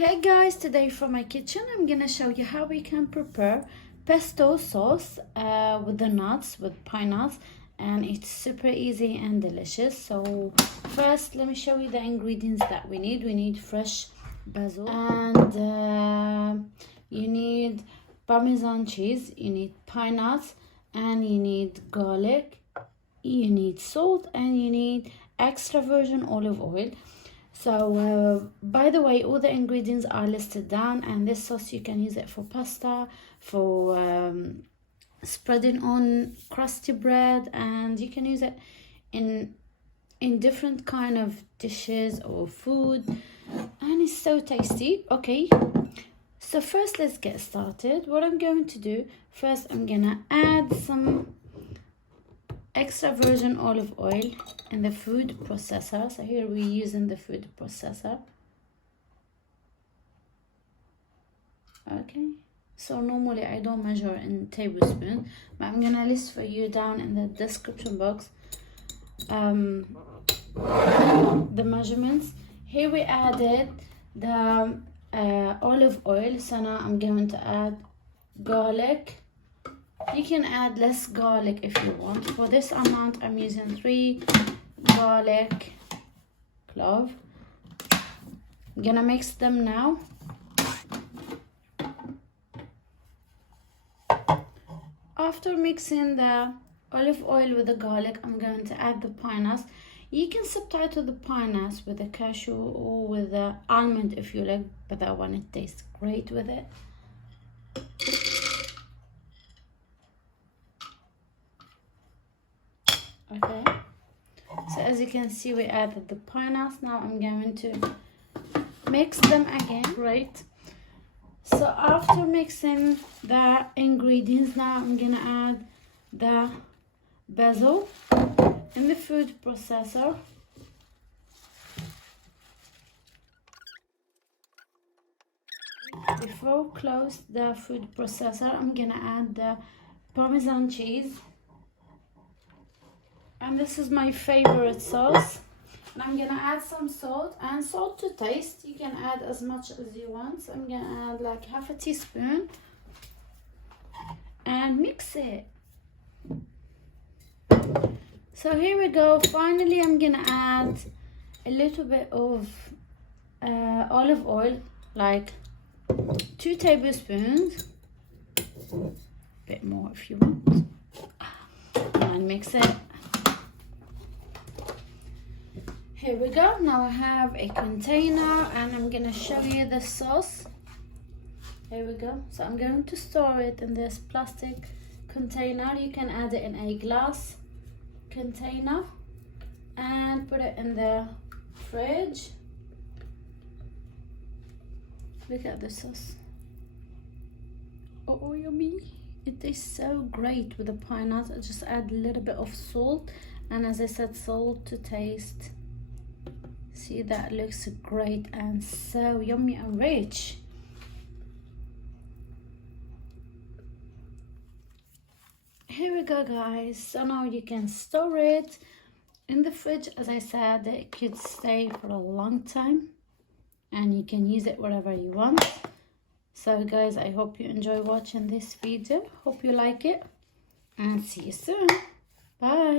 Hey guys, today from my kitchen I'm gonna show you how we can prepare pesto sauce with the nuts, with pine nuts, and it's super easy and delicious. So first let me show you the ingredients that we need. We need fresh basil, and you need parmesan cheese, you need pine nuts, and you need garlic, you need salt, and you need extra virgin olive oil. So by the way, all the ingredients are listed down, and this sauce you can use it for pasta, for spreading on crusty bread, and you can use it in different kind of dishes or food, and it's so tasty. Okay, so first let's get started. What I'm going to do first, I'm gonna add some extra virgin olive oil in the food processor. So here we're using the food processor. Okay, so normally I don't measure in tablespoon, but I'm gonna list for you down in the description box the measurements. Here we added the olive oil, so now I'm going to add garlic. You can add less garlic if you want. For this amount, I'm using 3 garlic cloves. I'm gonna mix them now. After mixing the olive oil with the garlic, I'm going to add the pine nuts. You can substitute the pine nuts with the cashew or with the almond if you like, but that one it tastes great with it. Okay, so as you can see, we added the pine nuts. Now I'm going to mix them again. Great. So after mixing the ingredients, now I'm gonna add the basil in the food processor. Before I close the food processor, I'm gonna add the parmesan cheese. And this is my favorite sauce. And I'm gonna add some salt, and salt to taste. You can add as much as you want. So I'm gonna add like half a teaspoon and mix it. So here we go. Finally, I'm gonna add a little bit of olive oil, like 2 tablespoons, a bit more if you want, and mix it. Here we go. Now I have a container and I'm gonna show you the sauce. Here we go. So I'm going to store it in this plastic container. You can add it in a glass container and put it in the fridge. Look at the sauce. Oh, yummy. It tastes so great with the pine nuts. I just add a little bit of salt, and as I said, salt to taste. See, that looks great and so yummy and rich. Here we go, guys. So now you can store it in the fridge. As I said, it could stay for a long time and you can use it wherever you want. So guys, I hope you enjoy watching this video. Hope you like it, and see you soon. Bye.